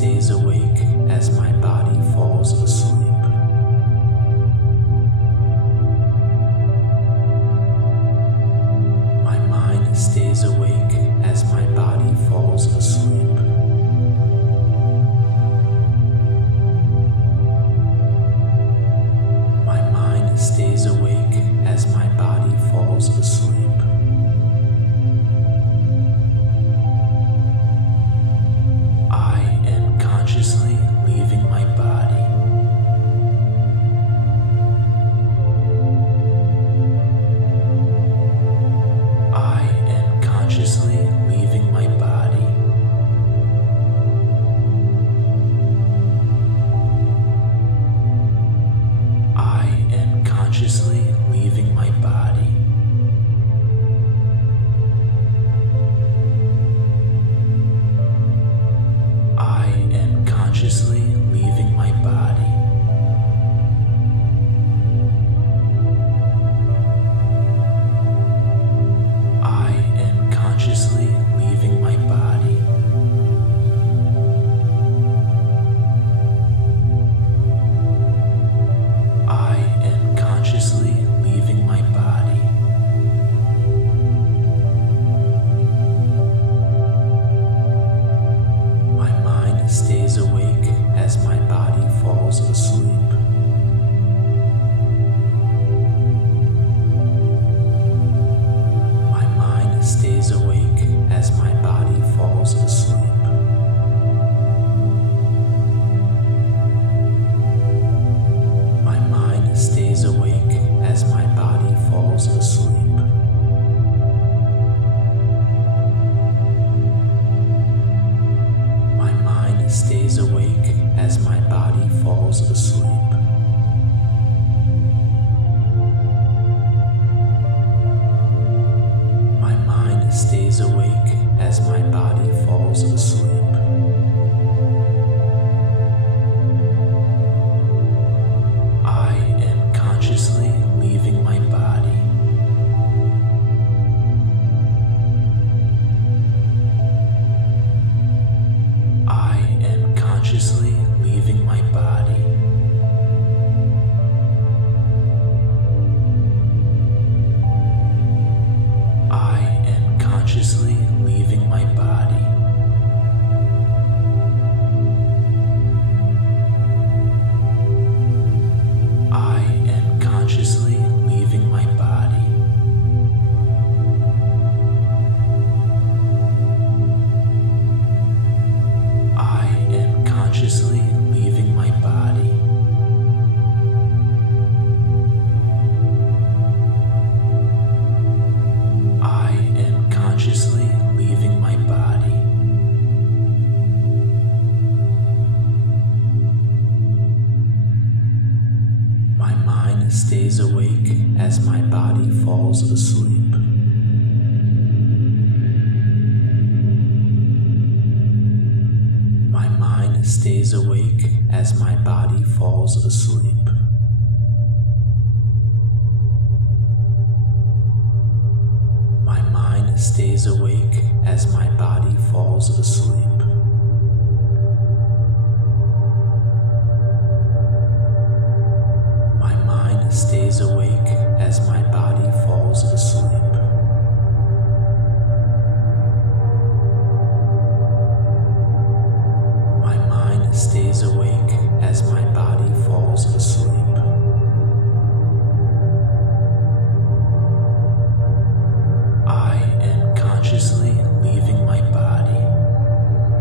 stays awake as my body falls asleep. My mind stays awake as my body falls asleep. My mind stays awake as my body falls asleep. Consciously leaving my body. I am consciously leaving my body. I am consciously leaving my body. Consciously leaving my body. I am consciously leaving my body. I am consciously leaving my body. My mind stays awake as my body falls asleep. My mind stays awake as my body falls asleep. My mind stays awake as my body falls asleep. My mind stays awake as my body falls asleep. My mind stays awake as my body falls asleep. I am consciously leaving my body. I am consciously leaving my body. I am consciously leaving my body. I am consciously leaving my body. I am consciously leaving my body. I am consciously leaving my body. My mind stays awake as my body falls asleep. My mind stays awake as my body falls asleep. My mind stays awake as my body falls asleep. My mind stays awake as my body falls asleep. My mind stays awake as my body falls asleep. I am consciously leaving my body.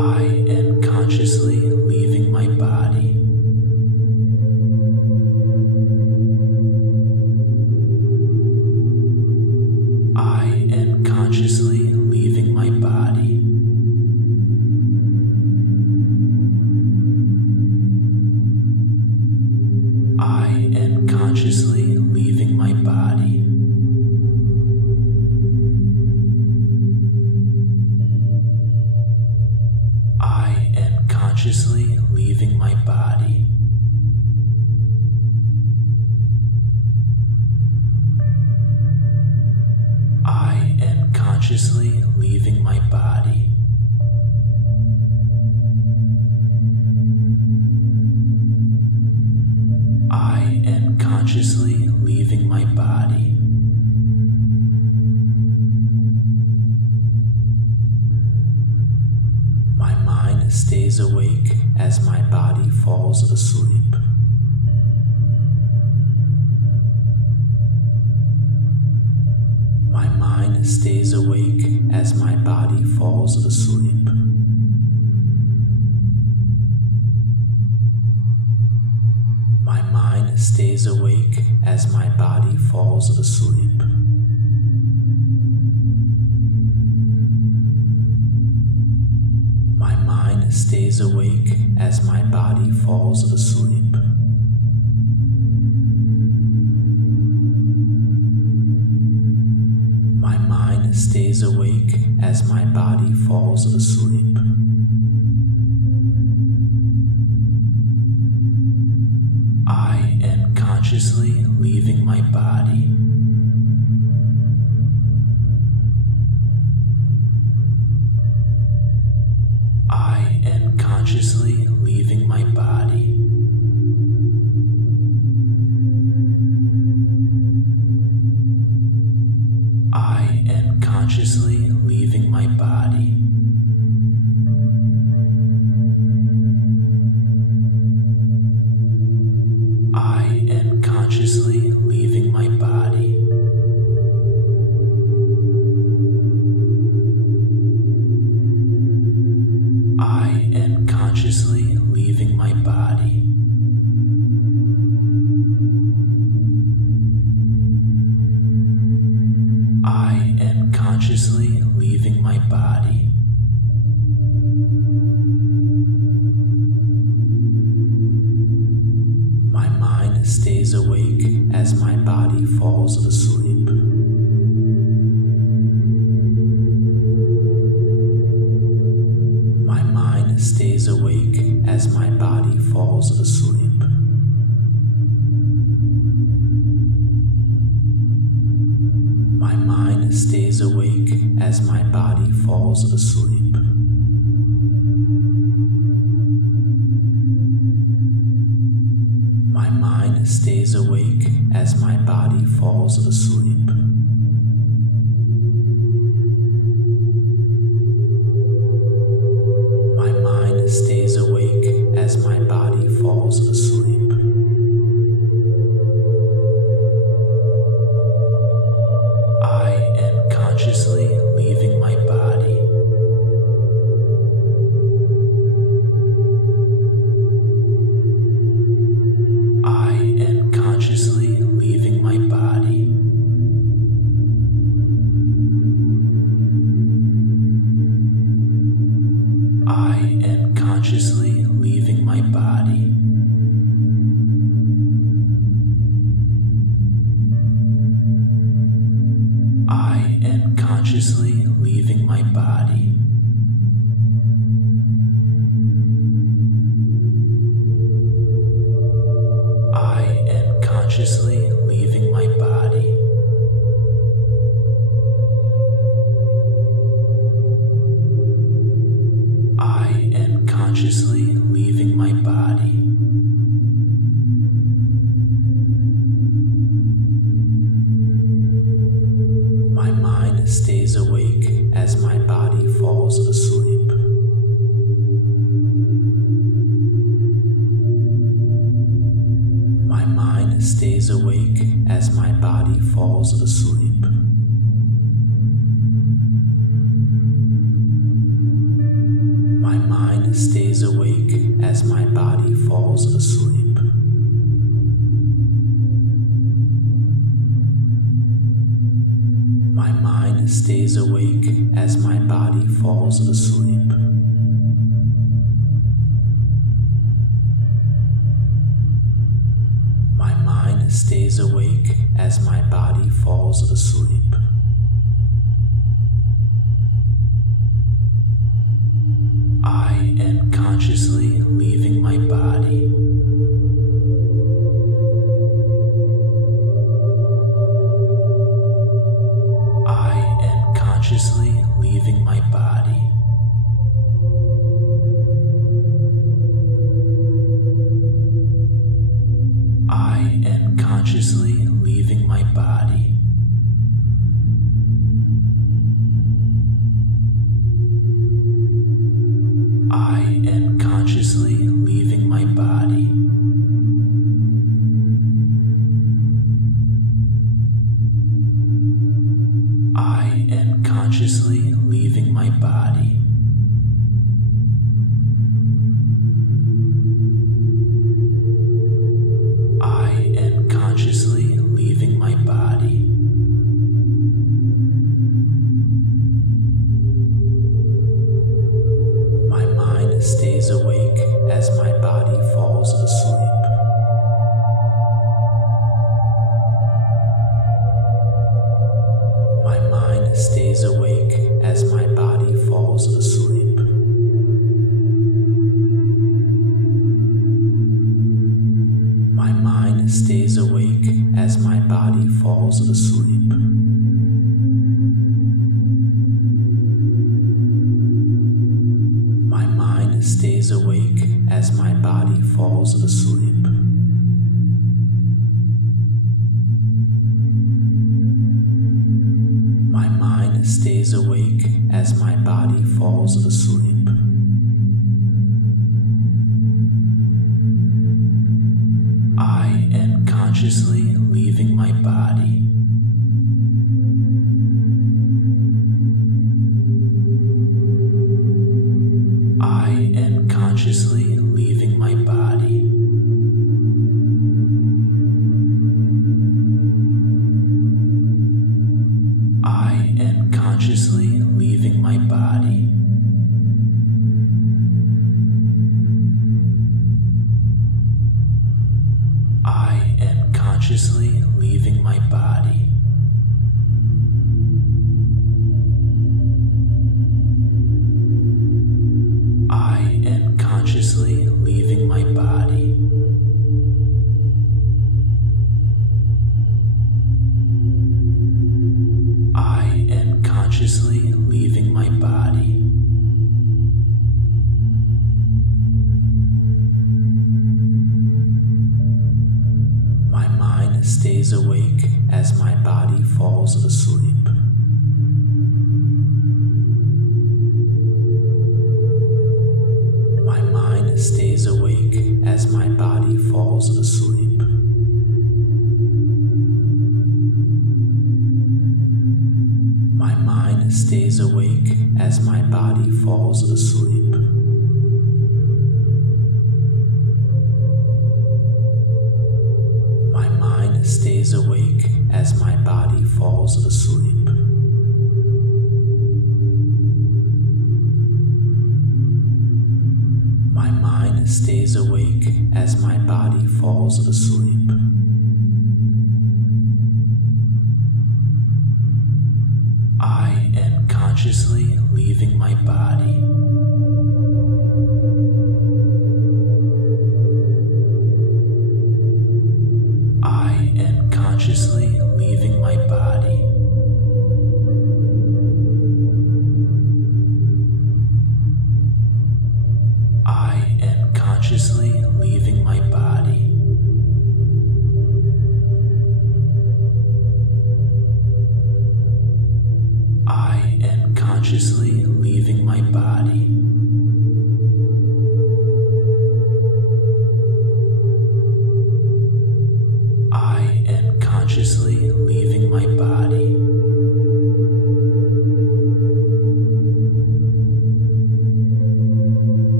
I am consciously leaving my body. I am consciously leaving my body. I am consciously leaving my body. I am consciously leaving my body. I am consciously leaving my body. I am consciously leaving my body. My mind stays awake as my body falls asleep. My mind stays awake as my body falls asleep. My mind stays awake as my body falls asleep. My mind stays awake as my body falls asleep. My mind stays awake as my body falls asleep. I am consciously leaving my body. I am consciously leaving my body. I am consciously leaving my body. I am consciously leaving my body. I am consciously leaving my body. I am consciously leaving my body. My mind stays awake as my body falls asleep. My mind stays awake as my body falls asleep. My mind stays awake as my body falls asleep. My mind stays awake as my body falls asleep. My mind stays awake as my body falls asleep. I am consciously leaving my body. I am consciously leaving my body. I am consciously leaving my body. I am consciously leaving my body. I am consciously leaving my body. I am consciously leaving my body. My mind stays awake as my body falls asleep. My mind stays awake as my body falls asleep. My mind stays awake as my body falls asleep. My mind stays awake as my body falls asleep. My mind stays awake as my body falls asleep. I am consciously leaving my body. I am consciously leaving my body. I am consciously leaving my body. I am consciously leaving my body. I am consciously leaving my body. I am consciously leaving my body. My mind stays awake as my body falls asleep. My mind stays awake as my body falls asleep. My mind stays awake as my body falls asleep. My mind stays awake as my body falls asleep. My mind stays awake as my body falls asleep. I am consciously leaving my body. I am consciously leaving my body. I am consciously leaving my body. I am consciously leaving my body. I am consciously leaving my body. I am consciously leaving my body. My mind stays awake as my body falls asleep. My mind stays awake as my body falls asleep. My mind stays awake as my body falls asleep. My mind stays awake as my body falls asleep. My mind stays awake as my body falls asleep. I am consciously leaving my body. I am consciously leaving my body. I am consciously leaving my body. I am consciously leaving my body. I am consciously leaving my body.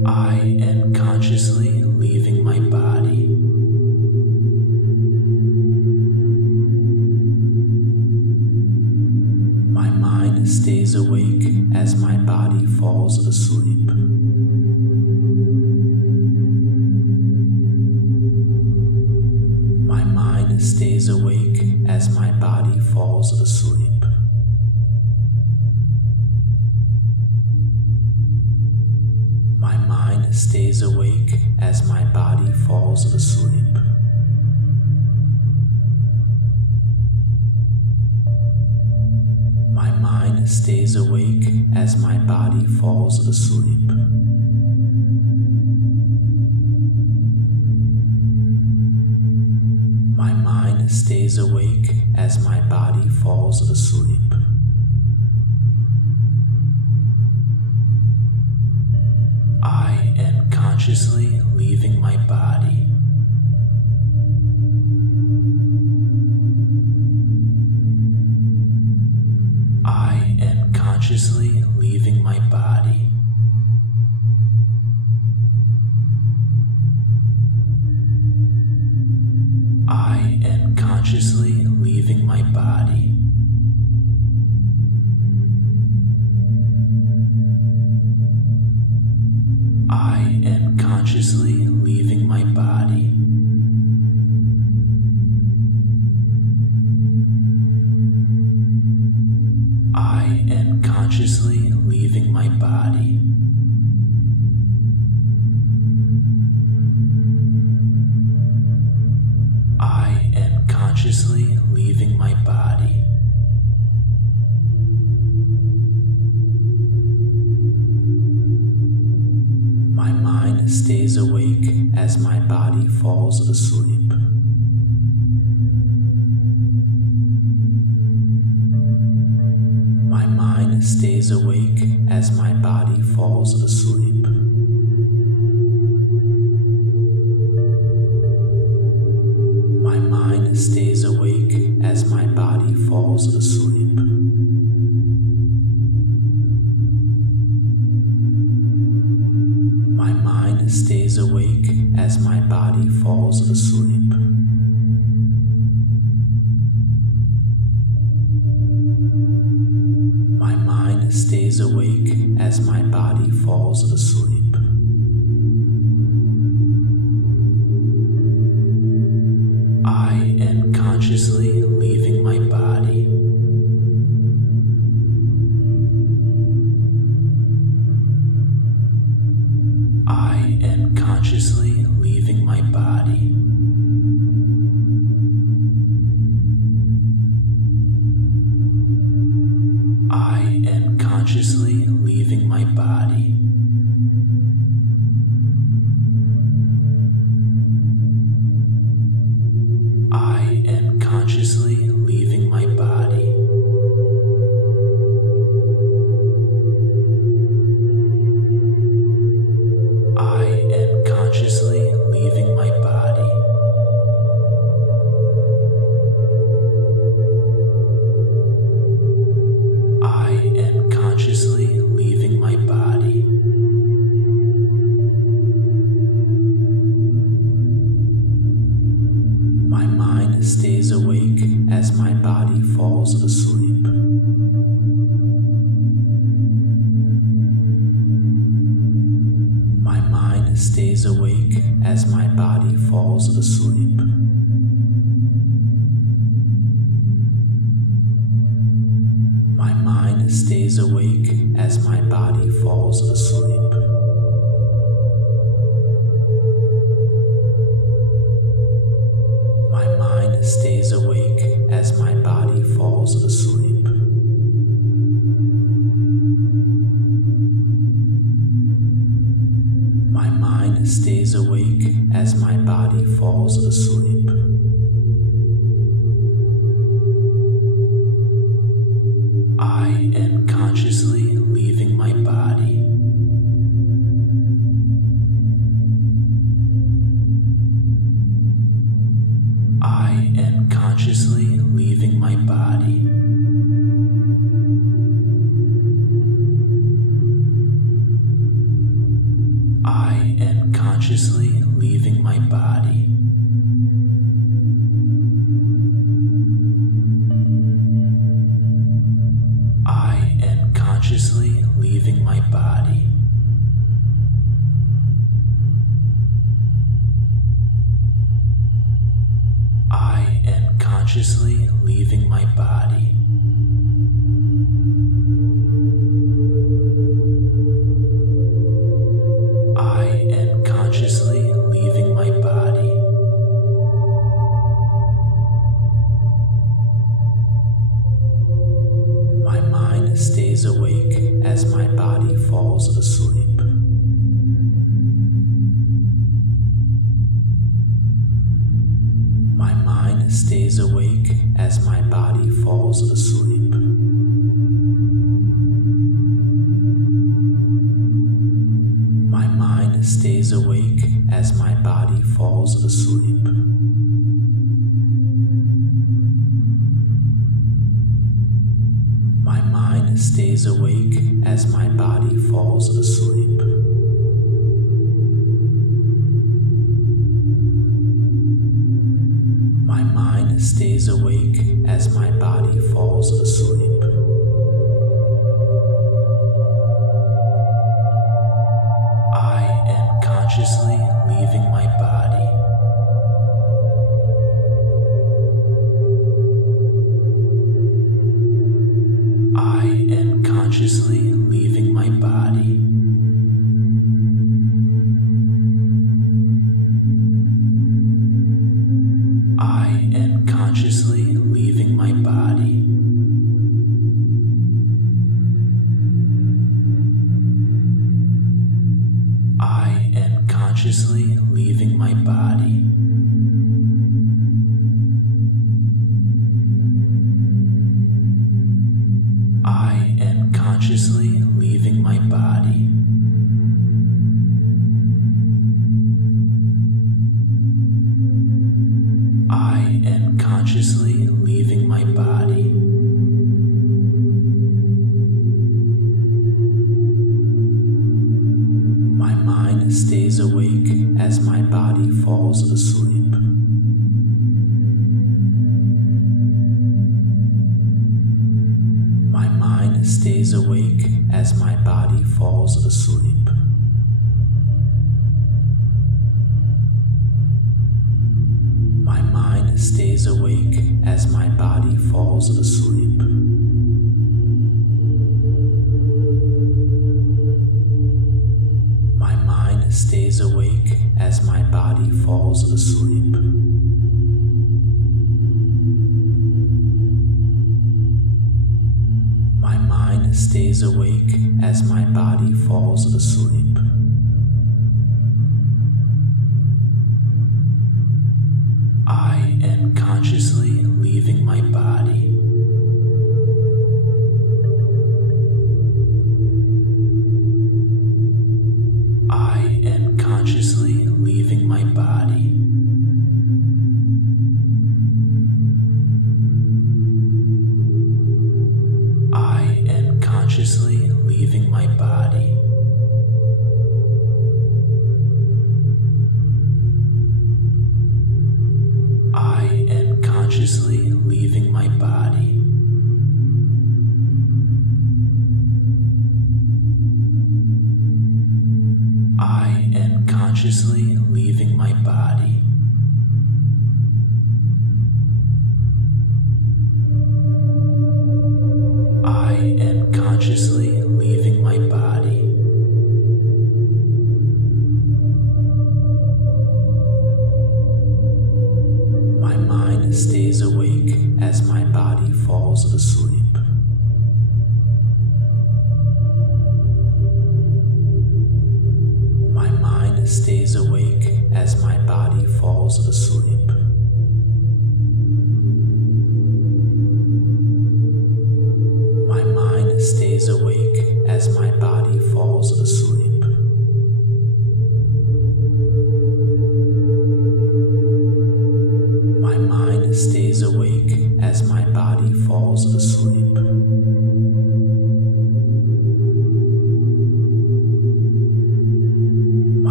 I am consciously leaving my body. My mind stays awake as my body falls asleep. My mind stays awake as my body falls asleep. My mind stays awake as my body falls asleep. My mind stays awake as my body falls asleep. My mind stays awake as my body falls asleep. I am consciously leaving my body. I am consciously leaving my body. I am consciously leaving my body. I am consciously leaving my body. I am consciously leaving my body. I am consciously leaving my body. My mind stays awake as my body falls asleep. My mind stays awake as my body falls asleep. My mind stays awake as my body falls asleep. My mind stays awake as my body falls asleep. My mind stays awake as my body falls asleep. I am consciously leaving my body. I am consciously leaving my body. I am consciously leaving my body. I am consciously leaving my body. I am consciously leaving my body. I am consciously leaving my body. My mind stays awake as my body falls asleep. My mind stays awake as my body falls asleep. My mind stays awake as my body falls asleep. My mind stays awake as my body falls asleep. My mind stays awake as my body falls asleep. I am consciously leaving my body. I am consciously leaving my body. I am consciously leaving my body. I am consciously leaving my body. I am consciously leaving my body. I am consciously leaving my body. My mind stays awake as my body falls asleep. My mind stays awake as my body falls asleep. My mind stays awake as my body falls asleep. My mind stays awake as my body falls asleep. My mind stays awake as my body falls asleep. I am consciously leaving my body. I am consciously leaving my body. I am consciously leaving my body. I am consciously leaving my body. I am consciously leaving my body. I am consciously leaving my body. My mind stays awake as my body falls asleep. My mind stays awake as my body falls asleep. My mind stays awake as my body falls asleep. My mind stays awake as my body falls asleep. My mind stays awake as my body falls asleep. I am consciously leaving my body. I am consciously leaving my body. I am consciously leaving my body. I am consciously leaving my body. I am consciously leaving my body. I am consciously leaving my body. My mind stays awake as my body falls asleep. My mind stays awake as my body falls asleep. My mind stays awake as my body falls asleep. My mind stays awake as my body falls asleep.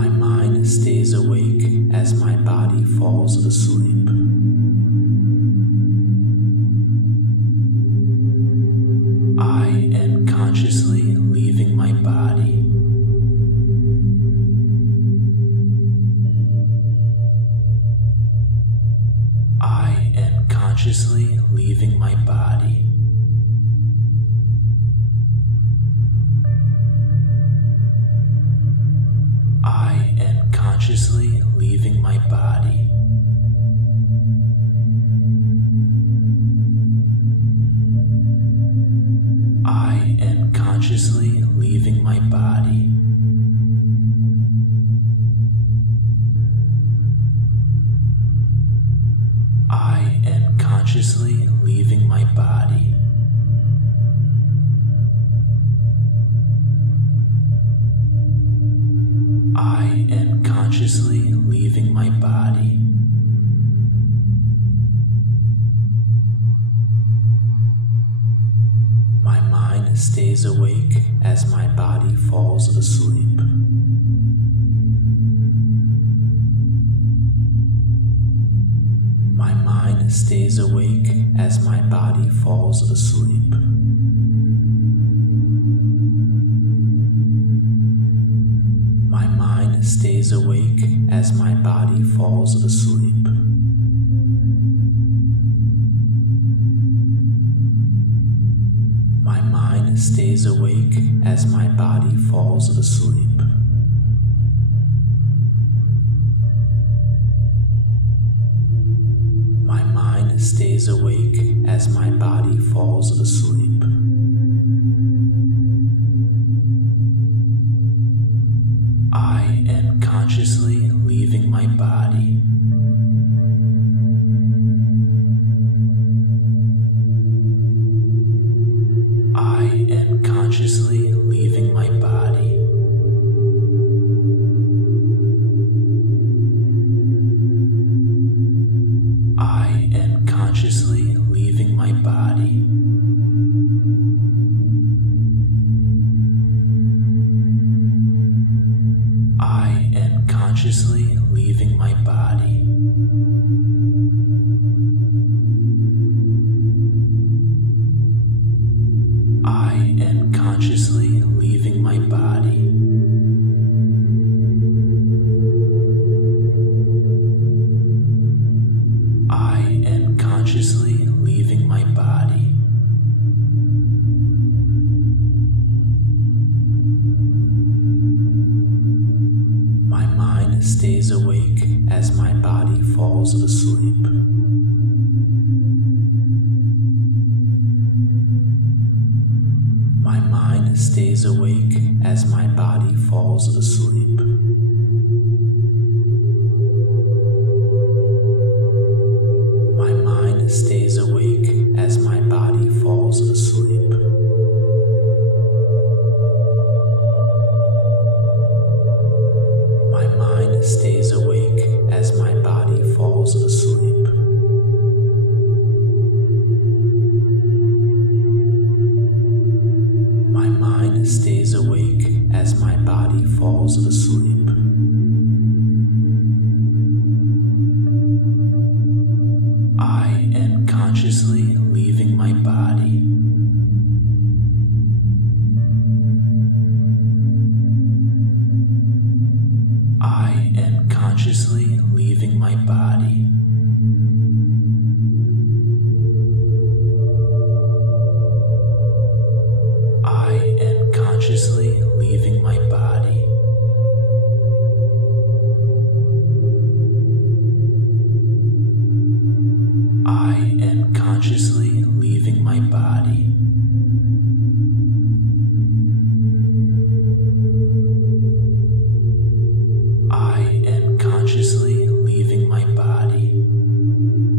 stays awake as my body falls asleep. I am consciously leaving my body. I am consciously leaving my body. I am consciously leaving my body. I am consciously leaving my body. I am consciously leaving my body. I am consciously leaving my body. My mind stays awake as my body falls asleep. My mind stays awake as my body falls asleep. My mind stays awake as my body falls asleep. My mind stays awake as my body falls asleep. My mind stays awake as my body falls asleep. I am consciously leaving my body. I am consciously leaving my body. I am consciously leaving my body. I am consciously leaving my body. I am consciously leaving my body. I am consciously leaving my body. My mind stays awake as my body falls asleep. My mind stays awake as my body falls asleep. My mind stays awake as my body falls asleep. My mind stays awake as my body falls asleep. My mind stays awake as my body falls asleep. I am consciously leaving my body. I am consciously leaving my body. I am consciously leaving my body. I am consciously leaving my body. I am consciously leaving my body.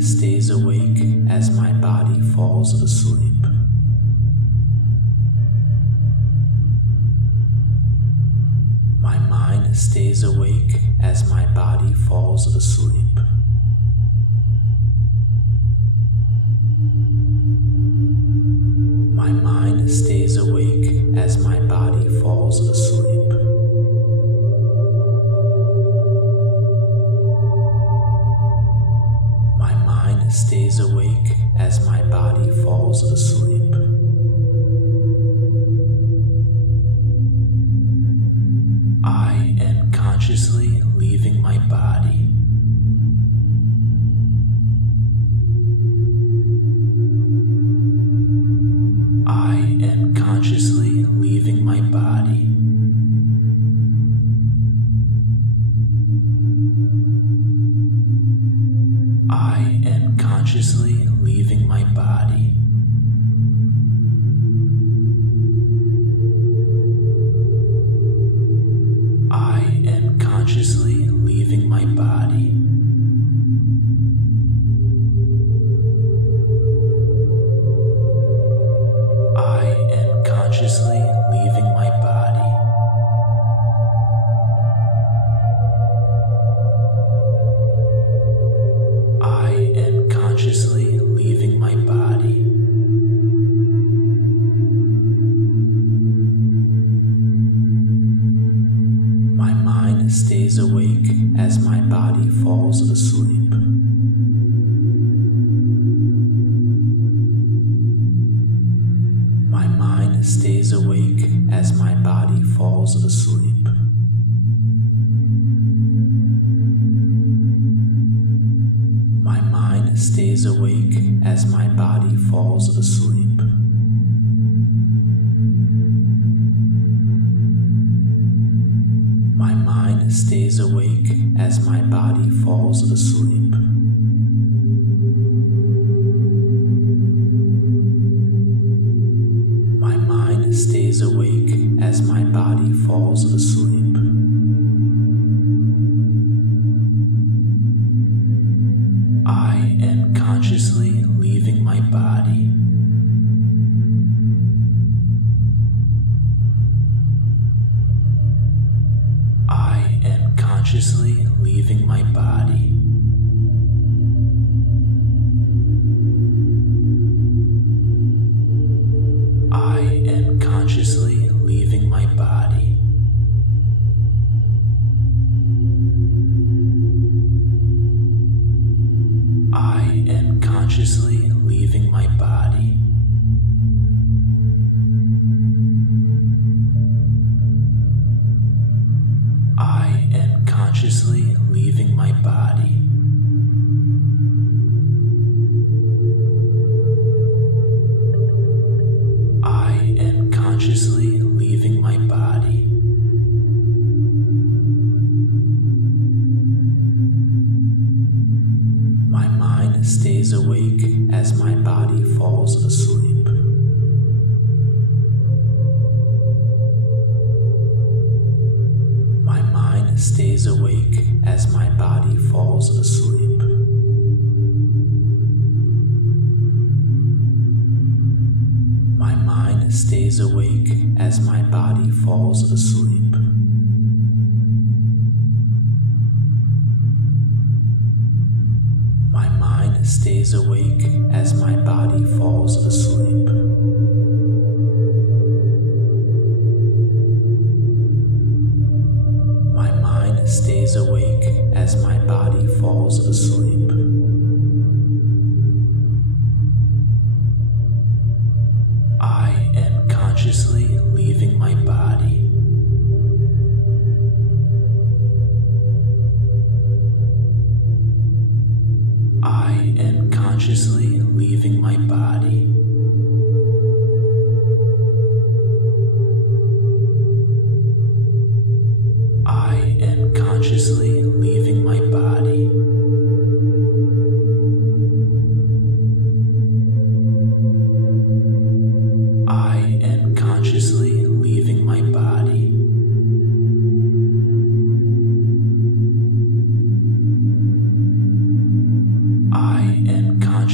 mind stays awake as my body falls asleep. My mind stays awake as my body falls asleep. My mind stays awake as my body falls asleep. My mind stays awake as my body falls asleep. I am consciously leaving my body. I am consciously leaving my body. I am consciously leaving my body. I am consciously leaving my body. I am consciously leaving my body. I am consciously leaving my body. My mind stays awake as my body falls asleep. My mind stays awake as my body falls asleep. My mind stays awake as my body falls asleep. My mind stays awake as my body falls asleep. My mind stays awake as my body falls asleep. I am consciously leaving my body. I am consciously leaving my body. I am consciously leaving my body. I am consciously leaving my body. I am consciously leaving my body. I am consciously leaving my body. My mind stays awake as my body falls asleep. My mind stays awake as my body falls asleep. My mind stays awake as my body falls asleep. My mind stays awake as my body falls asleep. My mind stays awake as my body falls asleep. I am consciously leaving my body. I am consciously leaving my body. I am consciously leaving my body. I am consciously leaving my body. I am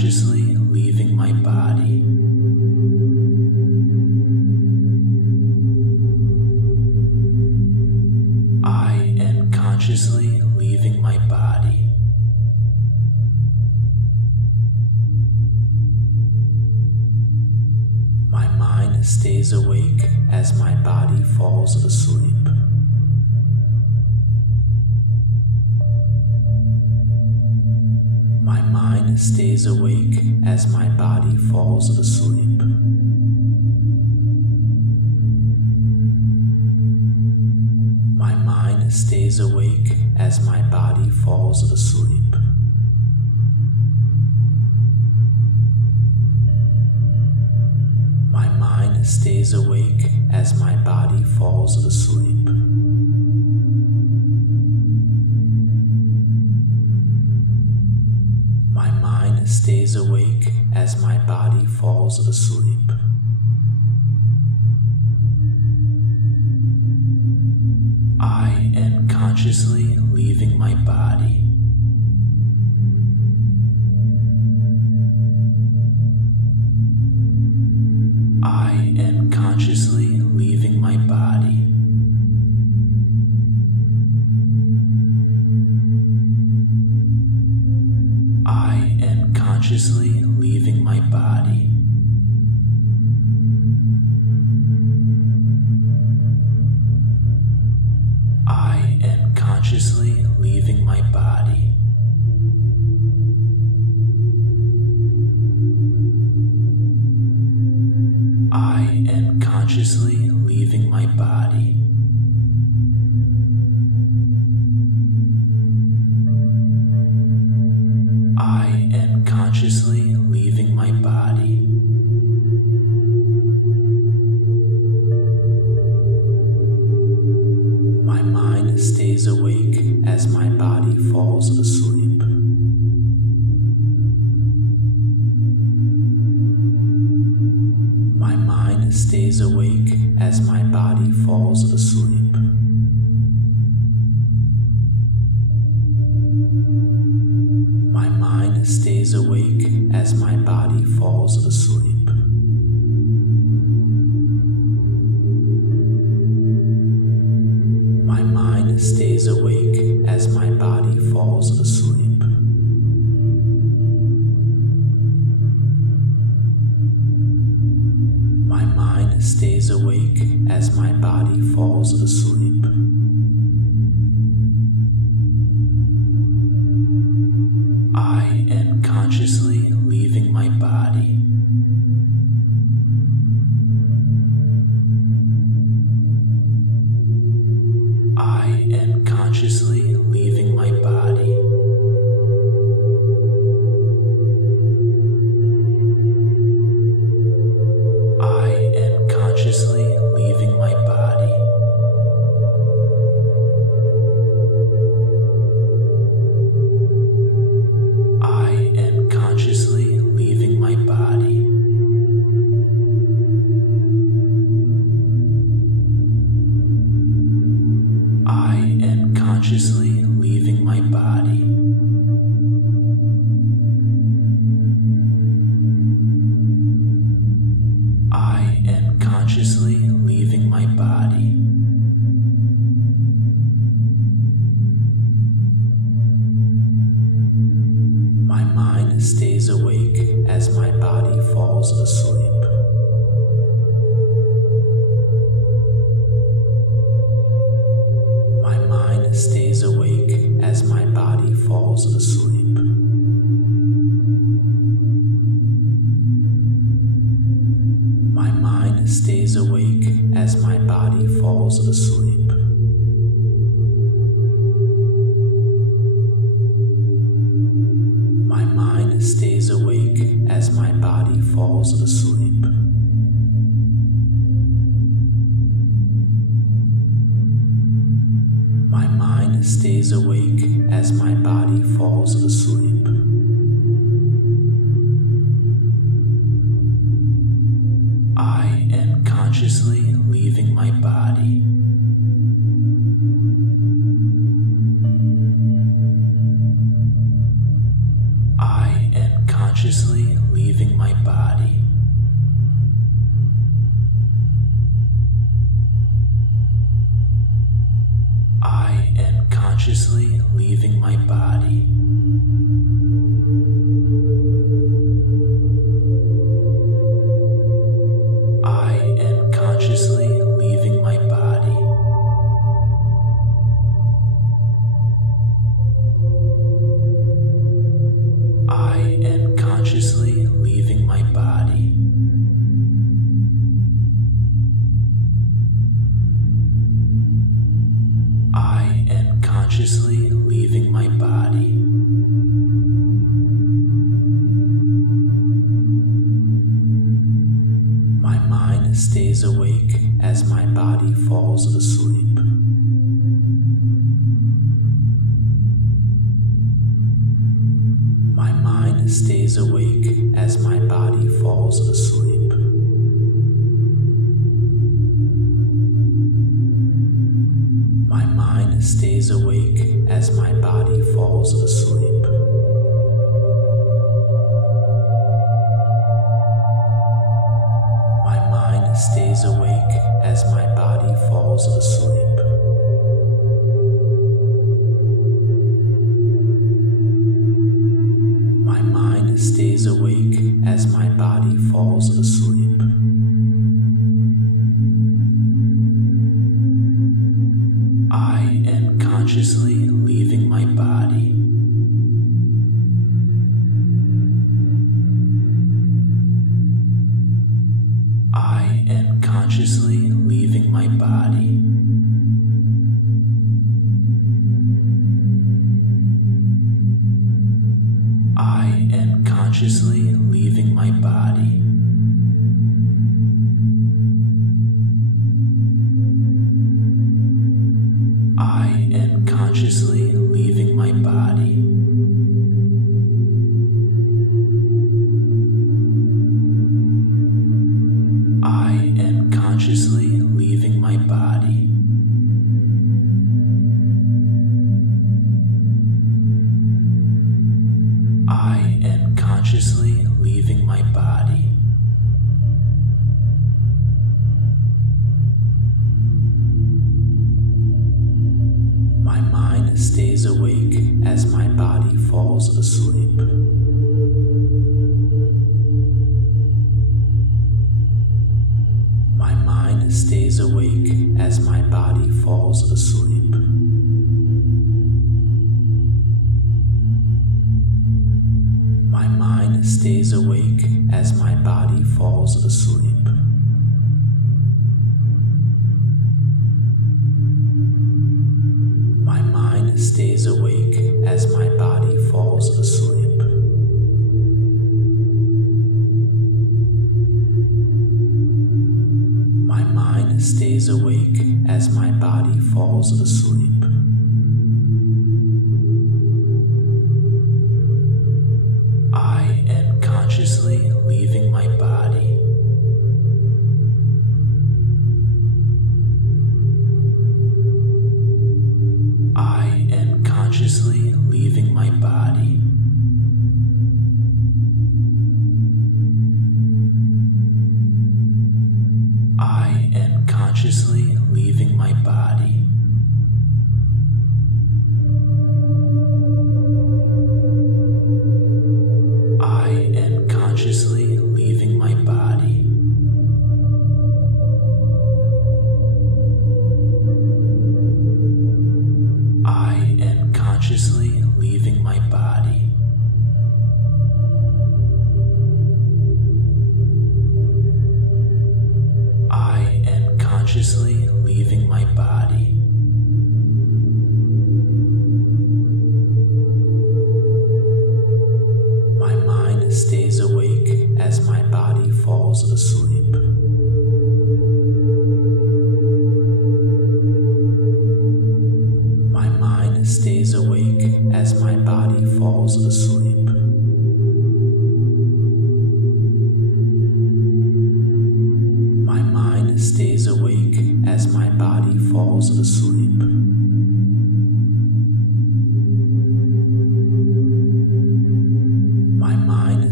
consciously leaving my body. I am consciously leaving my body. My mind stays awake as my body falls asleep. My mind stays awake as my body falls asleep. My mind stays awake as my body falls asleep. My mind stays awake as my body falls asleep. My mind stays awake as my body falls asleep. I am consciously leaving my body. I am consciously leaving my body. I am consciously leaving my body. I am consciously leaving my body. I am consciously leaving my body. I am consciously leaving my body. My mind stays awake as my body falls asleep. My mind stays awake as my body falls asleep. My mind stays awake as my body falls asleep. My mind stays awake as my body falls asleep. My mind stays awake as my body falls asleep. I am consciously leaving my body. I am consciously leaving my body. I am consciously leaving my body. I am consciously leaving my body. I am consciously leaving my body. I am consciously leaving my body. My mind stays awake as my body falls asleep. My mind stays awake as my body falls asleep. My mind stays awake as my body falls asleep. My mind stays awake as my body falls asleep. My mind stays awake as my body falls asleep. I am consciously leaving my body. I am consciously consciously leaving my body. I am consciously leaving my body. I am consciously leaving my body. I am consciously leaving my body. I am consciously leaving my body. My mind stays awake as my body falls asleep. My mind stays awake as my body falls asleep. My mind stays awake as my body falls asleep. My mind stays awake as my body falls asleep. My mind stays awake as my body falls asleep. I am consciously leaving my body. I am consciously leaving my body. I am consciously leaving my body. I am consciously leaving my body. I am consciously leaving my body. I am consciously leaving my body. My mind stays awake as my body falls asleep. My mind stays awake as my body falls asleep. My mind stays awake as my body falls asleep. My mind stays awake as my body falls asleep. My mind stays awake as my body falls asleep. I am consciously leaving my body. I am consciously leaving my body. I am consciously leaving my body. I am consciously leaving my body. I am consciously leaving my body. I am consciously leaving my body. My mind stays awake as my body falls asleep. My mind stays awake as my body falls asleep. My mind stays awake as my body falls asleep. My mind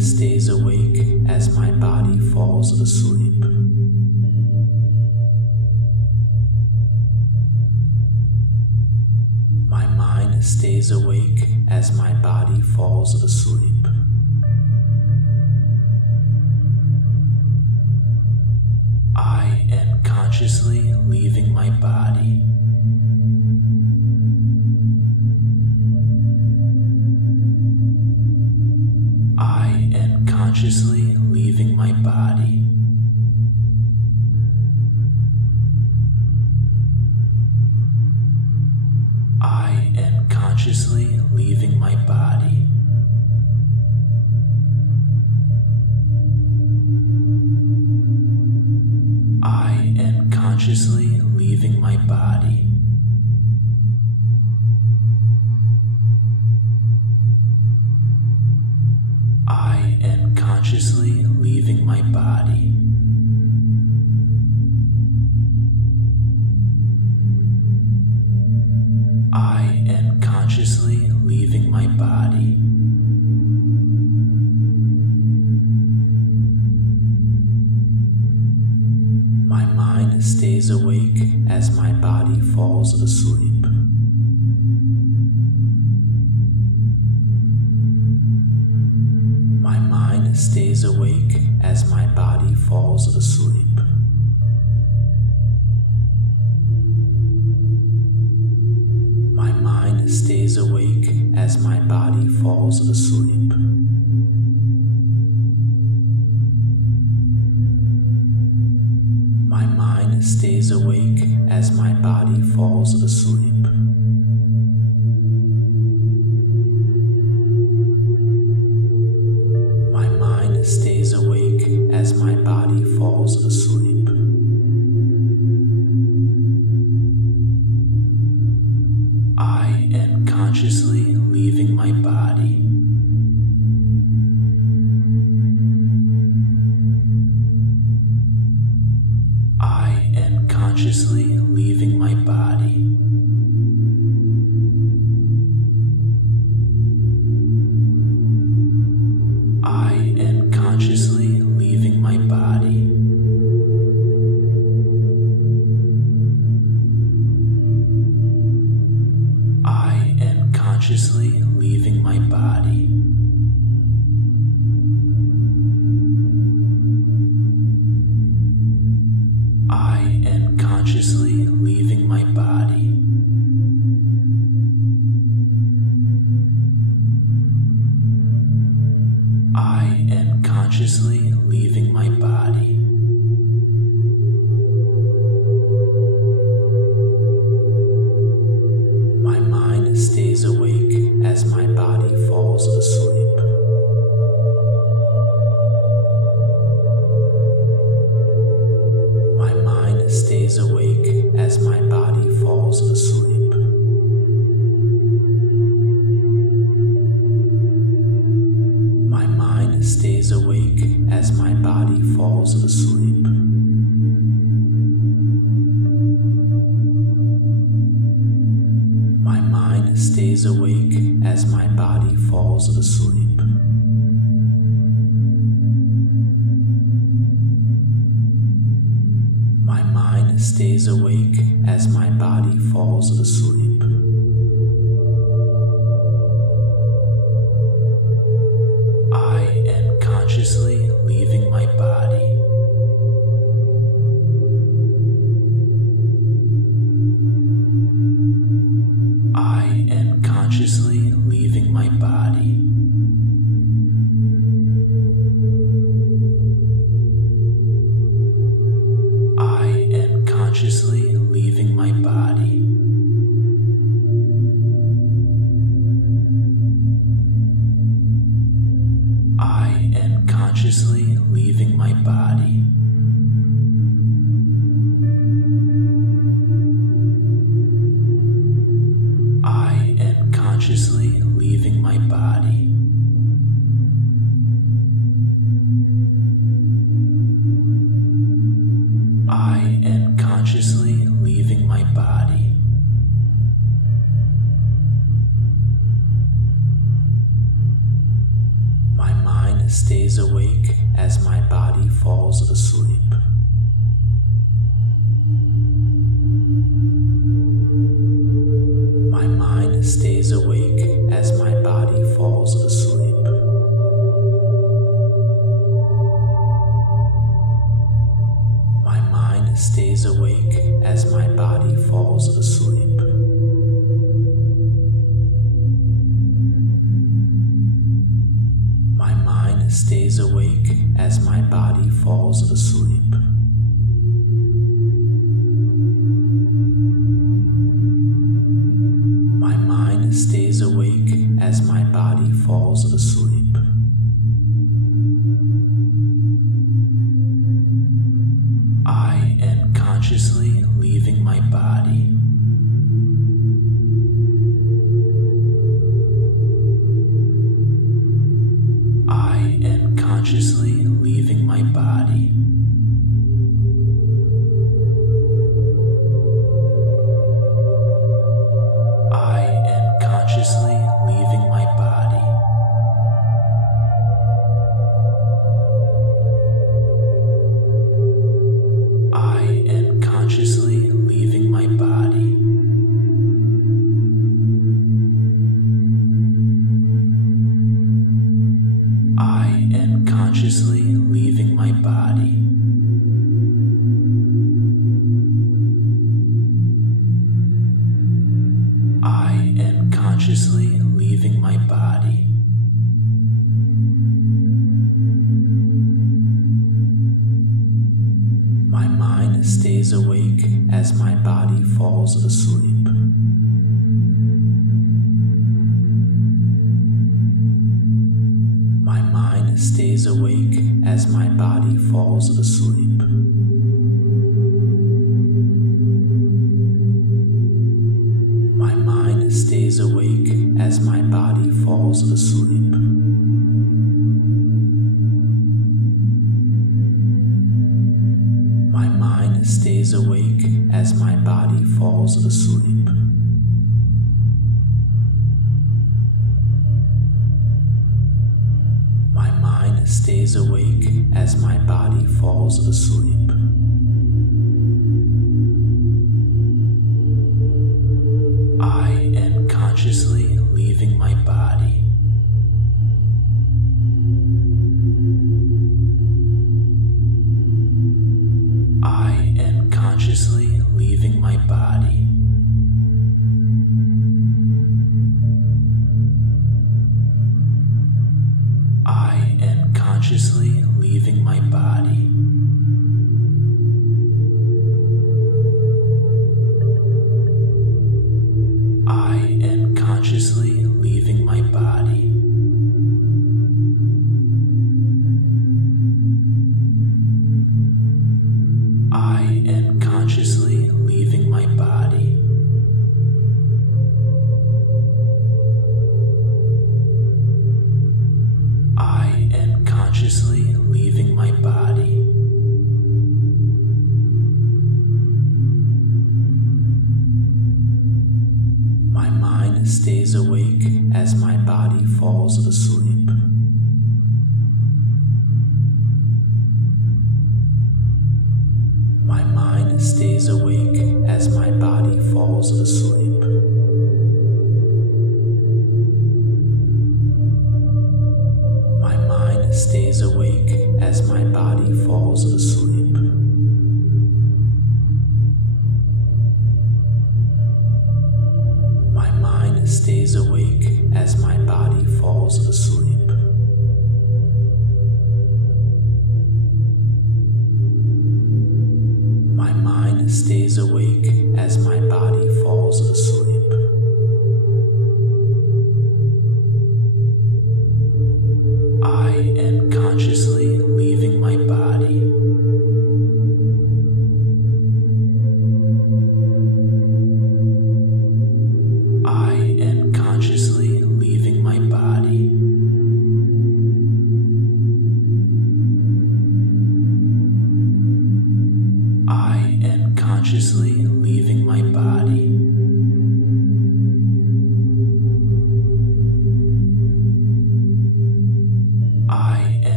stays awake as my body falls asleep. My mind stays awake as my body falls asleep. I am consciously leaving my body. I am consciously leaving my body. I am consciously leaving my body. I am consciously leaving my body. I am consciously leaving my body. I am consciously leaving my body. My mind stays awake as my body falls asleep. My mind stays awake as my body falls asleep. My mind stays awake as my body falls asleep. My mind stays awake as my body falls asleep. My mind stays awake as my body falls asleep. I am consciously leaving my body. I am consciously leaving my body. I am consciously leaving my body. I am consciously leaving my body. I am consciously leaving my body. I am consciously leaving my body. My mind stays awake as my body falls asleep. My mind stays awake as my body falls asleep. My mind stays awake as my body falls asleep. My mind stays awake as my body falls asleep. My mind stays awake as my body falls asleep. I am consciously leaving my body. I am consciously leaving my body. I am consciously leaving my body. I am consciously leaving my body. I am consciously leaving my body. I am consciously leaving my body. My mind mind stays awake as my body falls asleep. My mind stays awake as my body falls asleep. My mind stays awake as my body falls asleep. My mind stays awake as my body falls asleep. My mind stays awake as my body falls asleep. I am consciously leaving my body. I am consciously leaving my body. I am consciously leaving my body. I am consciously leaving my body. I am consciously leaving my body. I am consciously leaving my body. My mind stays awake as my body falls asleep. My mind stays awake as my body falls asleep. My mind stays awake as my body falls asleep. My mind stays awake as my body falls asleep. My mind stays awake as my body falls asleep. I am consciously leaving my body. I am consciously leaving my body. I am consciously leaving my body. I am consciously leaving my body. I am consciously leaving my body. I am consciously leaving my body. My mind stays awake as my body falls asleep. My mind stays awake as my body falls asleep. My mind stays awake as my body falls asleep. My mind stays awake as my body falls asleep. My mind stays awake as my body falls asleep. I am consciously leaving my body. I am consciously leaving my body. I am consciously leaving my body. I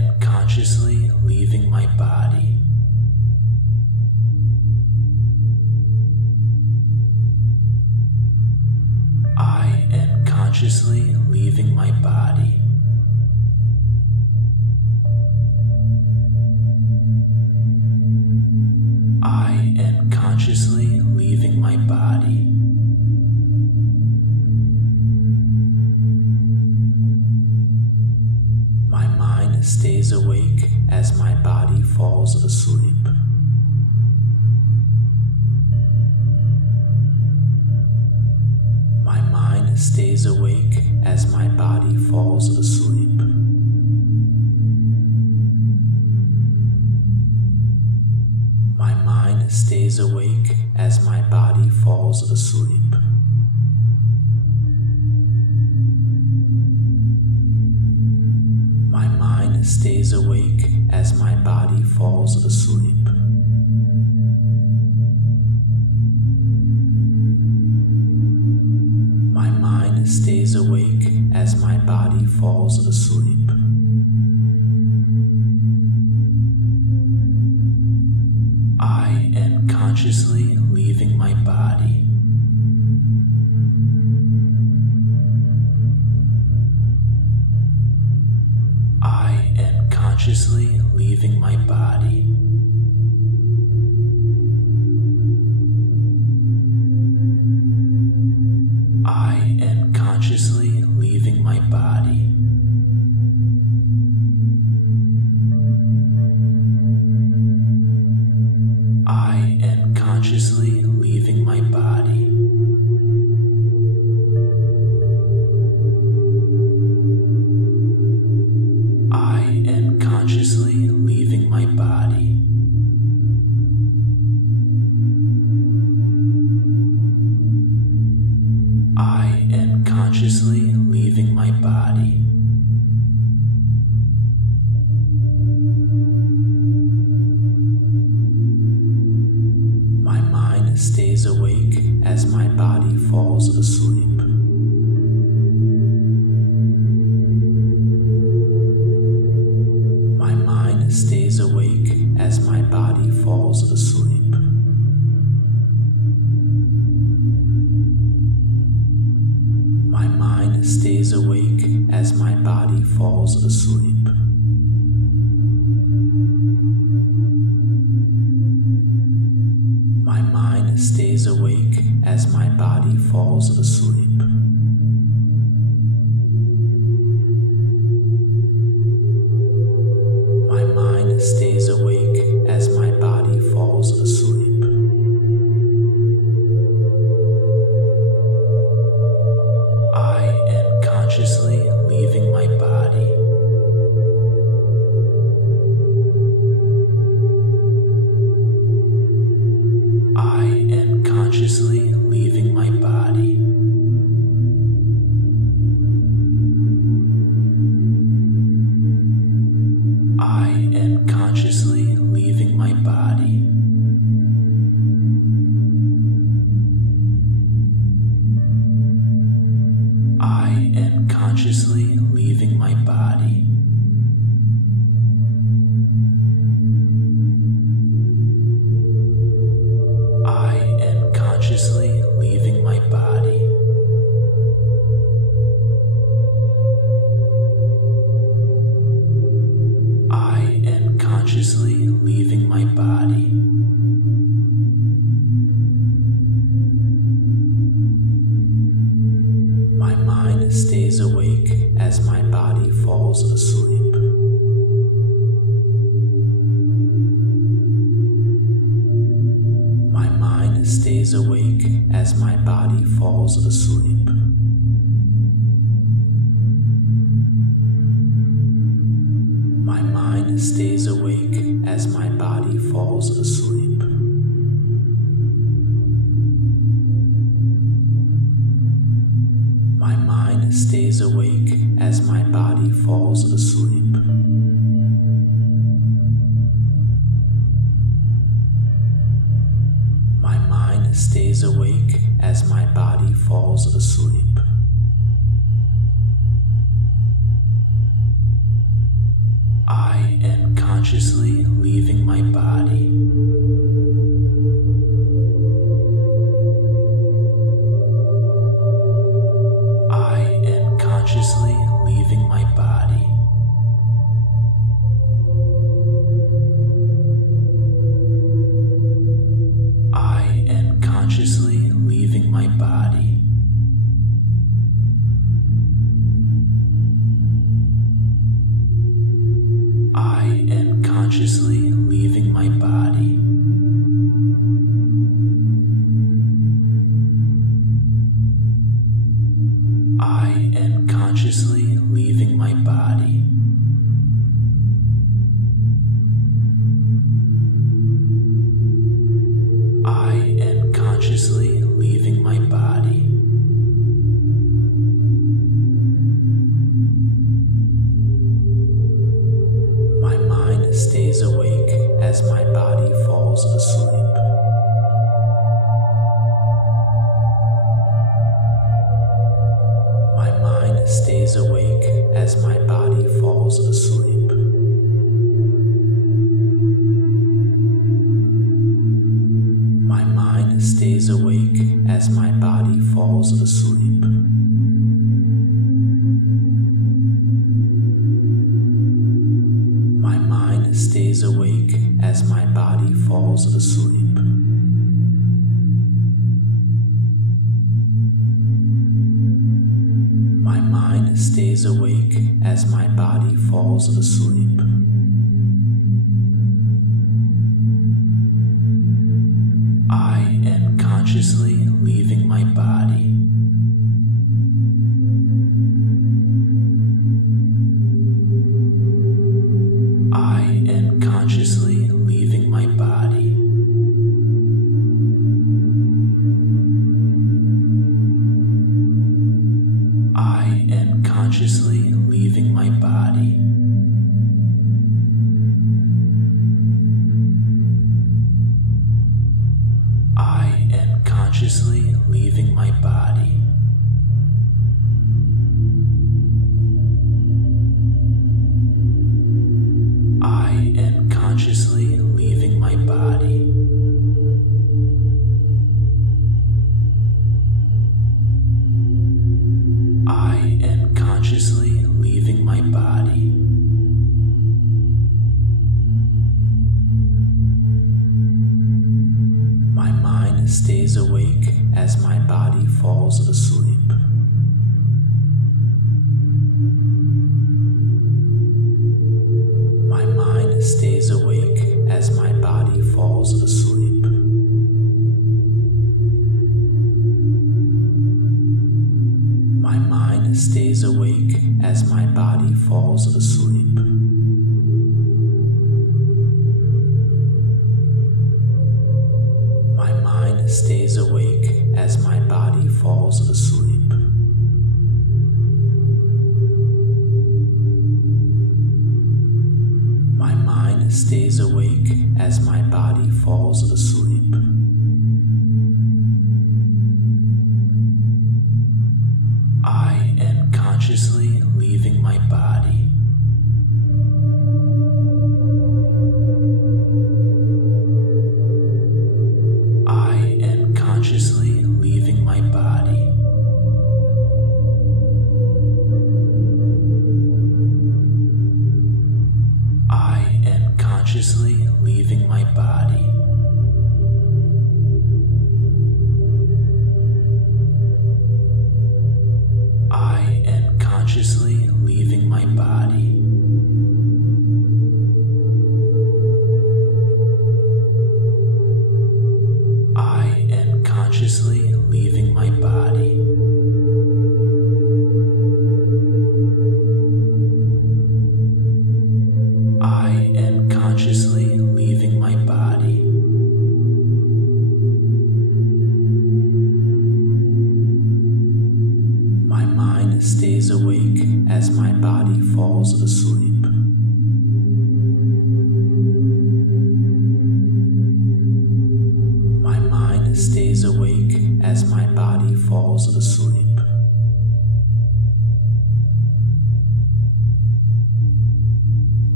consciously leaving my body. I am consciously leaving my body. I am consciously leaving my body. My mind stays awake as my body falls asleep. My mind stays awake as my body falls asleep. My mind stays awake as my body falls asleep. My mind stays awake as my body falls asleep. My mind stays awake as my body falls asleep. I am consciously leaving my body. I am consciously leaving my body. I am consciously leaving my body. I am consciously leaving my body. I am consciously leaving my body. I am consciously leaving my body. My mind stays awake as my body falls asleep. My mind stays awake as my body falls asleep. My mind stays awake as my body falls asleep. My mind stays awake as my body falls asleep. My mind stays awake as my body falls asleep. I am consciously leaving my body. I am consciously leaving my body. I am consciously leaving my body. I am consciously leaving my body. I am consciously leaving my body. I am consciously leaving my body. My mind stays awake as my body falls asleep. My mind stays awake as my body falls asleep. My mind stays awake as my body falls asleep. My mind stays awake as my body falls asleep. My mind stays awake as my body falls asleep. I am consciously leaving my body. I am consciously leaving my body. I am consciously leaving my body. I am consciously leaving my body. I am consciously leaving my body. I am consciously leaving my body. My mind stays awake as my body falls asleep. My mind stays awake as my body falls asleep. My mind stays awake as my body falls asleep. My mind stays awake as my body falls asleep. My mind stays awake as my body falls asleep. I am consciously leaving my body. I am consciously leaving my body. I am consciously leaving my body. I am consciously leaving my body. I am consciously leaving my body. I am consciously leaving my body. My mind stays awake as my body falls asleep. My mind stays awake as my body falls asleep. My mind stays awake as my body falls asleep. My mind stays awake as my body falls asleep. My mind stays awake as my body falls asleep. I am consciously leaving my body. I am consciously leaving my body. I am consciously leaving my body. I am consciously leaving my body. I am consciously leaving my body. I am consciously leaving my body.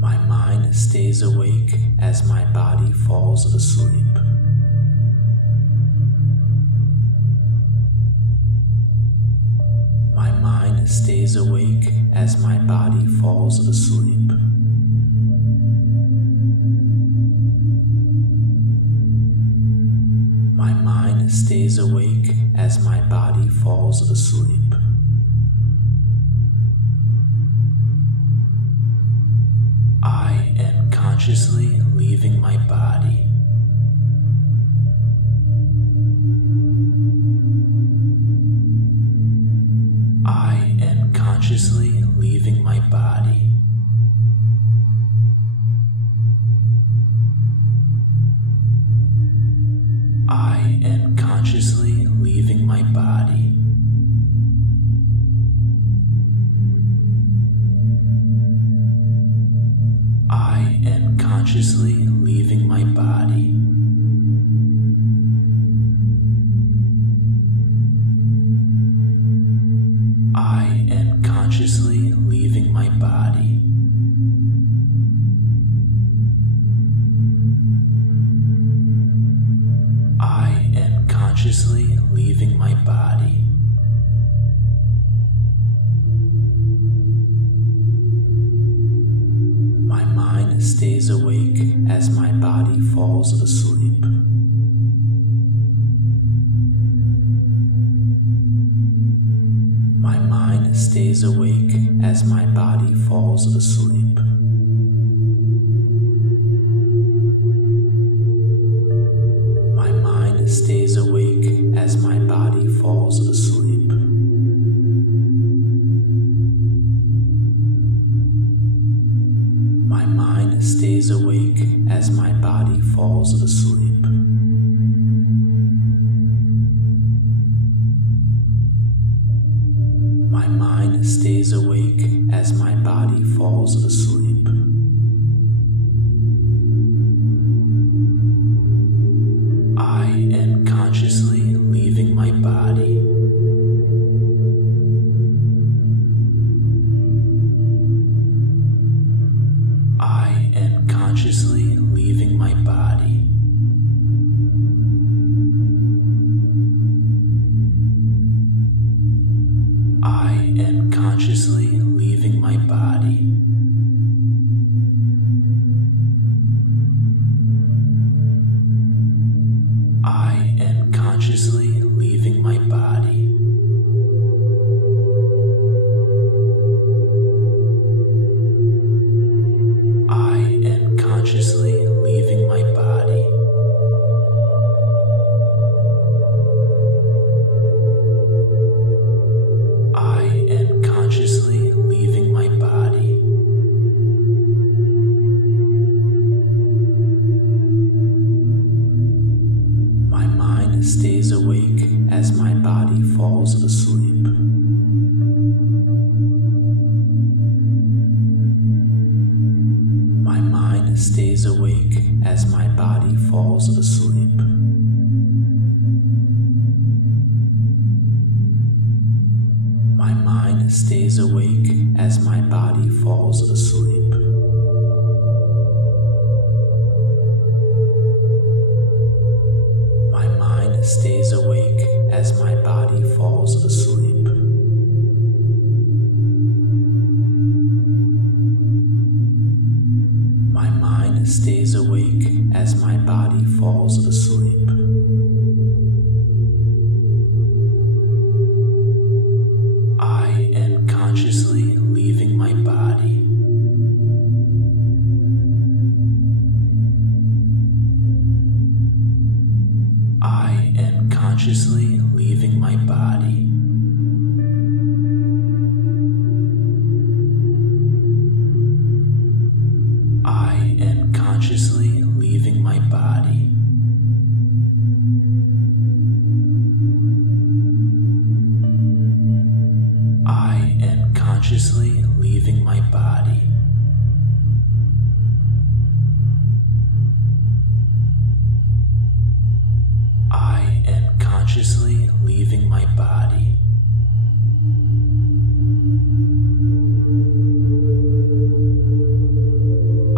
My mind stays awake as my body falls asleep. My mind stays awake as my body falls asleep. My mind stays awake as my body falls asleep. I am consciously leaving my body. I am consciously leaving my body. I am consciously leaving my body. I am consciously leaving my body. I am consciously leaving my body. I am consciously leaving my body. My mind stays awake as my body falls asleep. My mind stays awake as my body falls asleep. My mind stays awake as my body falls asleep. My mind stays awake as my body falls asleep. My mind stays awake as my body falls asleep. I am consciously leaving my body. I am consciously leaving my body. I am consciously leaving my body. I am consciously leaving my body. I am consciously leaving my body. I am consciously leaving my body. My mind stays awake as my body falls asleep. My mind stays awake as my body falls asleep. My mind stays awake as my body falls asleep. My mind stays awake as my body falls asleep. My mind stays awake as my body falls asleep. I am consciously leaving my body. I am consciously leaving my body. I am consciously leaving my body. I am consciously leaving my body. I am consciously leaving my body.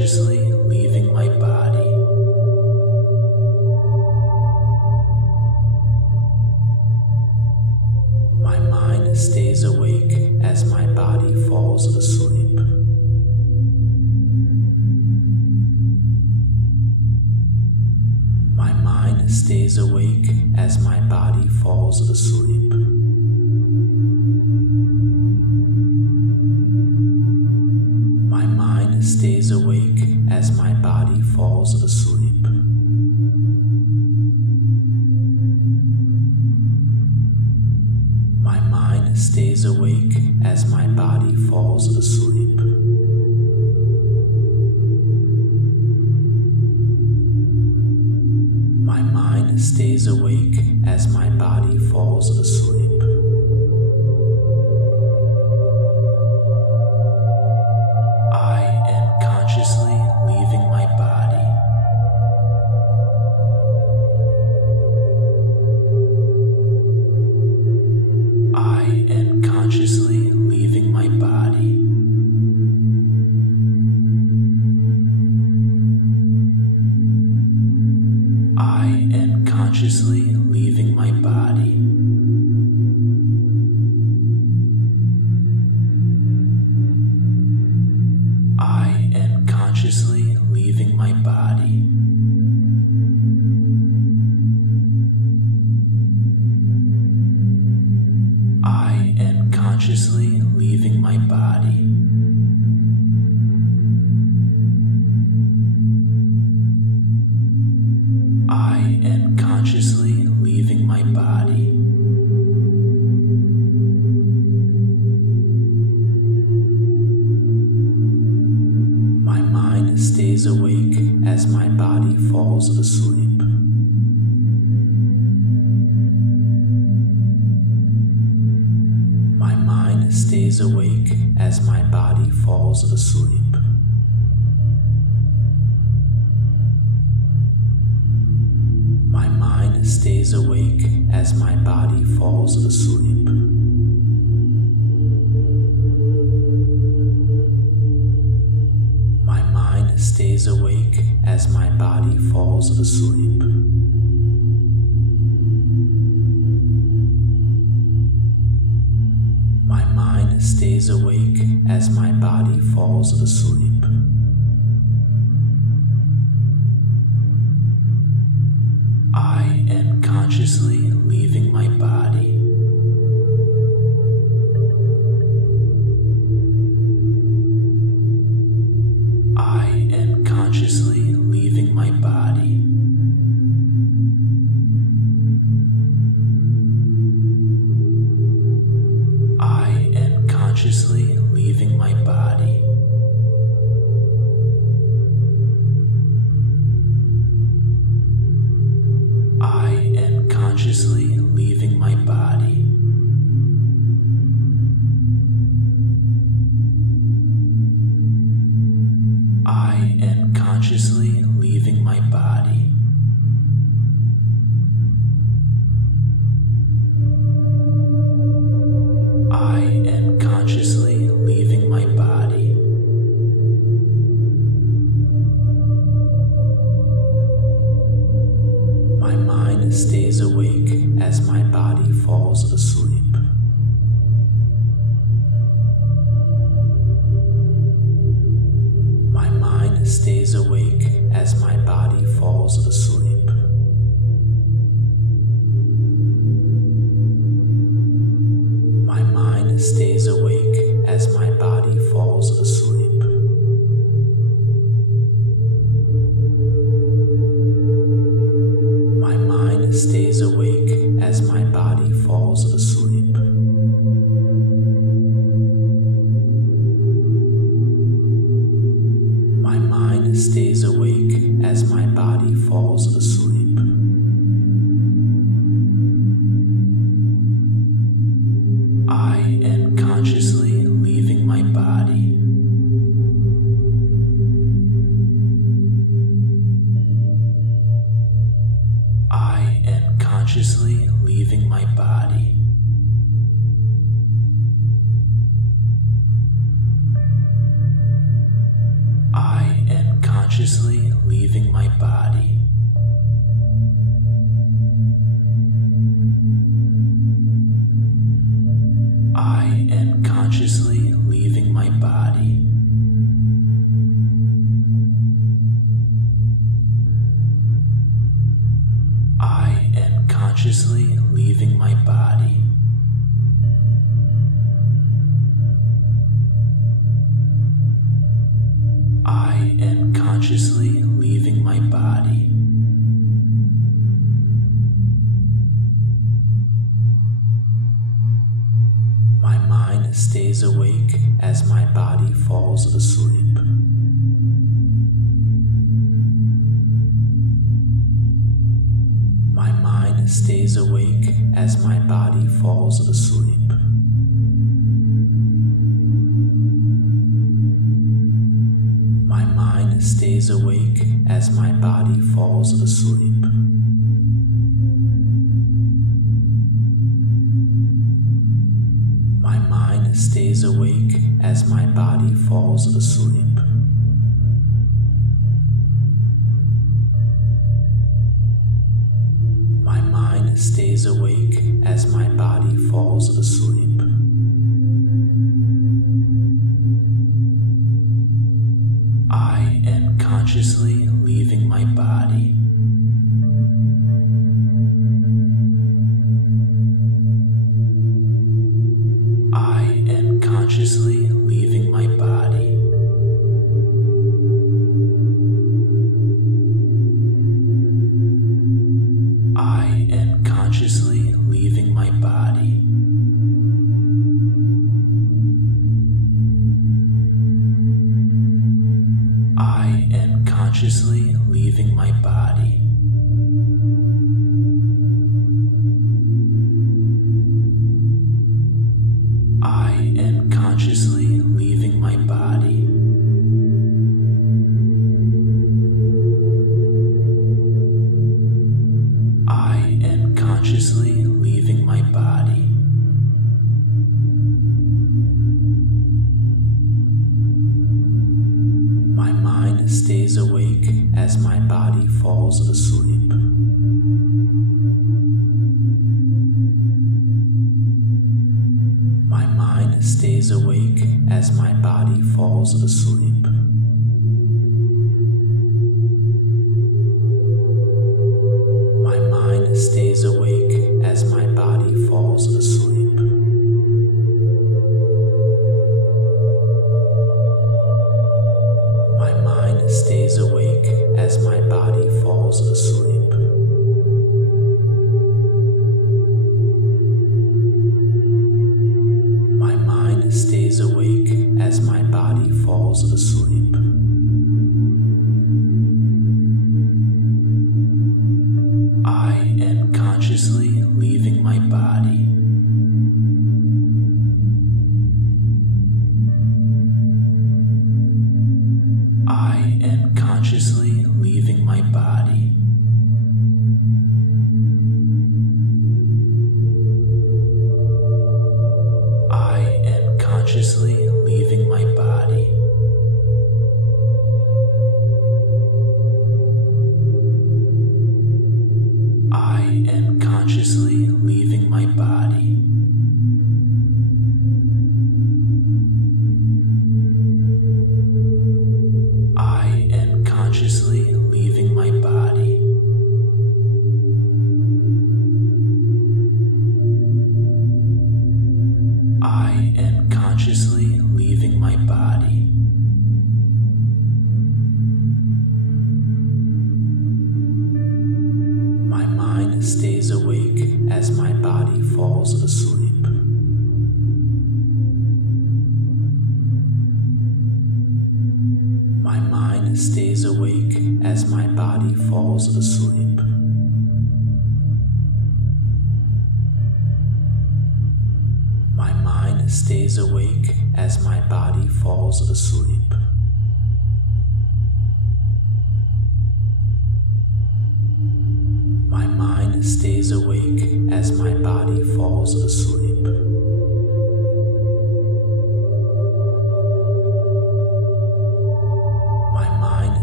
consciously leaving my body. My mind stays awake as my body falls asleep. My mind stays awake as my body falls asleep. My mind stays awake as my body falls asleep. My mind stays awake as my body falls asleep. My mind stays awake as my body falls asleep. I am consciously leaving my body. I am consciously leaving my body. I am consciously leaving my body. I am consciously leaving my body. I am consciously leaving my body. I am consciously leaving my body. My mind stays awake as my body falls asleep. My mind stays awake as my body falls asleep. My mind stays awake as my body falls asleep. My mind stays awake as my body falls asleep. My mind stays awake as my body falls asleep. I am consciously leaving my body. I am consciously leaving my body. I am consciously leaving my body. I am consciously leaving my body. I am consciously leaving my body. I am consciously leaving my body. My mind stays awake as my body falls asleep. My mind stays awake as my body falls asleep. My mind stays awake as my body falls asleep. My mind stays awake as my body falls asleep. My mind stays awake as my body falls asleep. I am consciously leaving my body. I am consciously leaving my body. I am consciously leaving my body. I am consciously leaving my body. I am consciously leaving my body. I am consciously leaving my body. My mind stays awake as my body falls asleep. My mind stays awake as my body falls asleep. My mind stays awake as my body falls asleep. My mind stays awake as my body falls asleep. My mind stays awake as my body falls asleep. I am consciously leaving my body. I am consciously leaving my body. I am consciously leaving my body. I am consciously leaving my body. I am consciously leaving my body. I am consciously leaving my body. My mind stays awake as my body falls asleep. My mind stays awake as my body falls asleep. My mind stays awake as my body falls asleep. My mind stays awake as my body falls asleep. My mind stays awake as my body falls asleep. I am consciously leaving my body. I am consciously leaving my body. I am consciously leaving my body. I am consciously leaving my body. I am consciously leaving my body. I am consciously leaving my body. My mind stays awake as my body falls asleep. My mind stays awake as my body falls asleep. My mind stays awake as my body falls asleep. My mind stays awake as my body falls asleep. My mind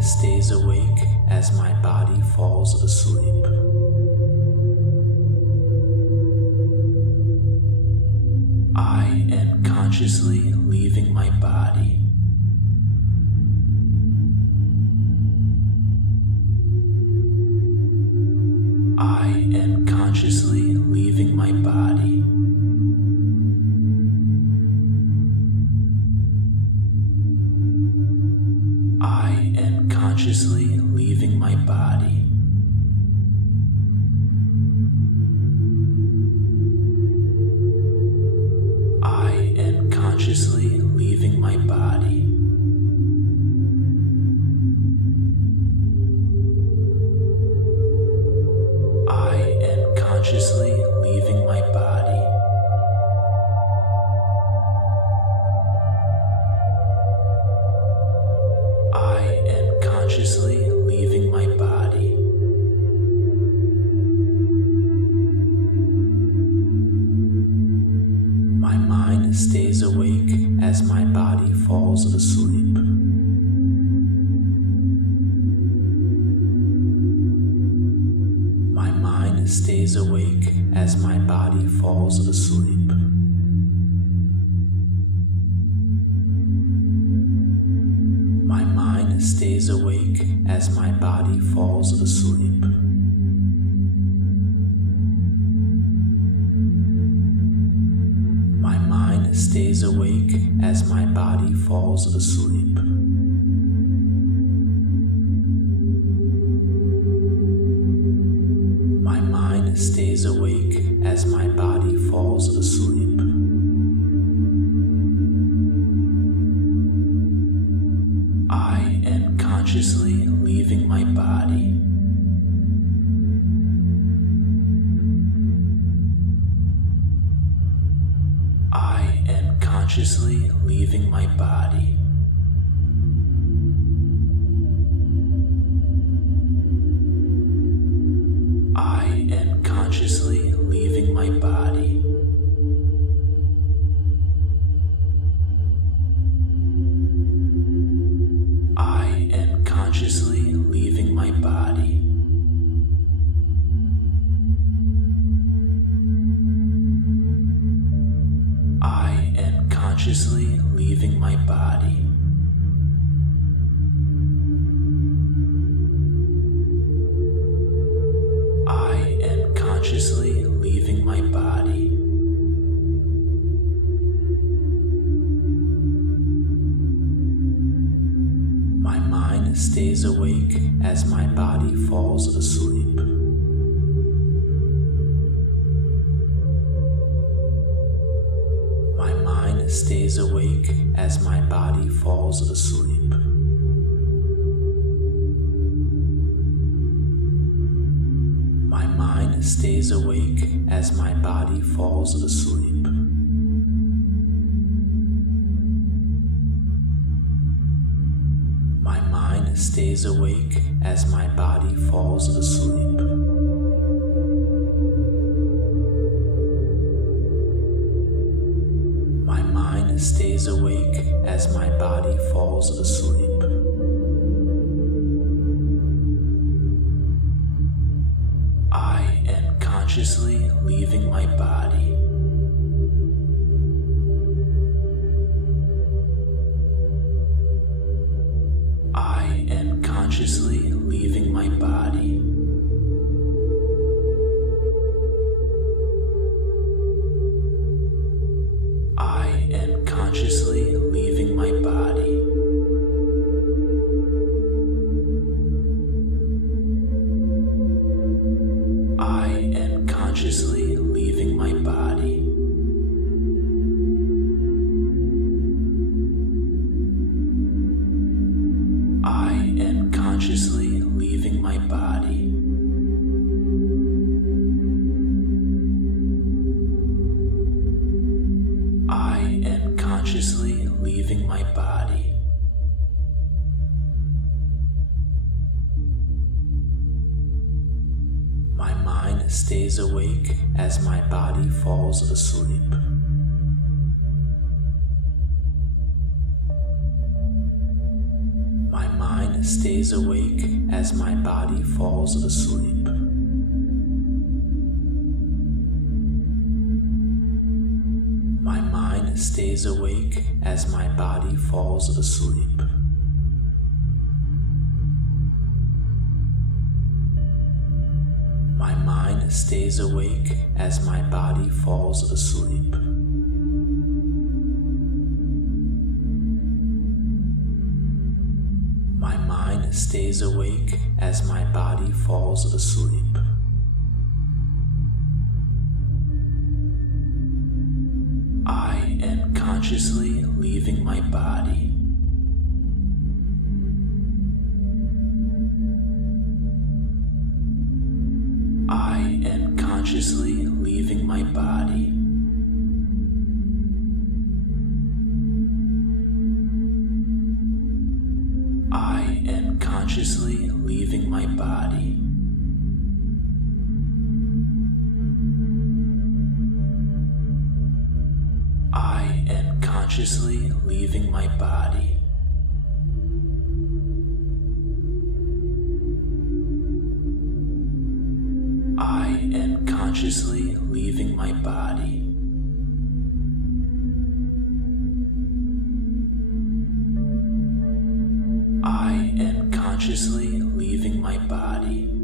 stays awake as my body falls asleep. I am consciously leaving my body. I am consciously leaving my body. I am consciously leaving my body. I am consciously leaving my body. I am consciously leaving my body. I am consciously leaving my body. My mind stays awake as my body falls asleep. My mind stays awake as my body falls asleep. My mind stays awake as my body falls asleep. My mind stays awake as my body falls asleep. My mind stays awake as my body falls asleep. I am consciously leaving my body. I am consciously leaving my body. I am consciously leaving my body. I am consciously leaving my body. I am consciously leaving my body. I am consciously leaving my body. My mind stays awake as my body falls asleep. My mind stays awake as my body falls asleep. My mind stays awake as my body falls asleep. My mind stays awake as my body falls asleep. My mind stays awake as my body falls asleep. I am consciously leaving my body. I am consciously leaving my body. I am consciously leaving my body. I am consciously leaving my body. I am consciously leaving my body. I am consciously leaving my body. My mind stays awake as my body falls asleep. My mind mind stays awake as my body falls asleep. My mind stays awake as my body falls asleep. My mind stays awake as my body falls asleep. My mind stays awake as my body falls asleep. I am consciously leaving my body. I am consciously leaving my body. I am consciously leaving my body. I am consciously leaving my body. I am consciously leaving my body. I am consciously leaving my body.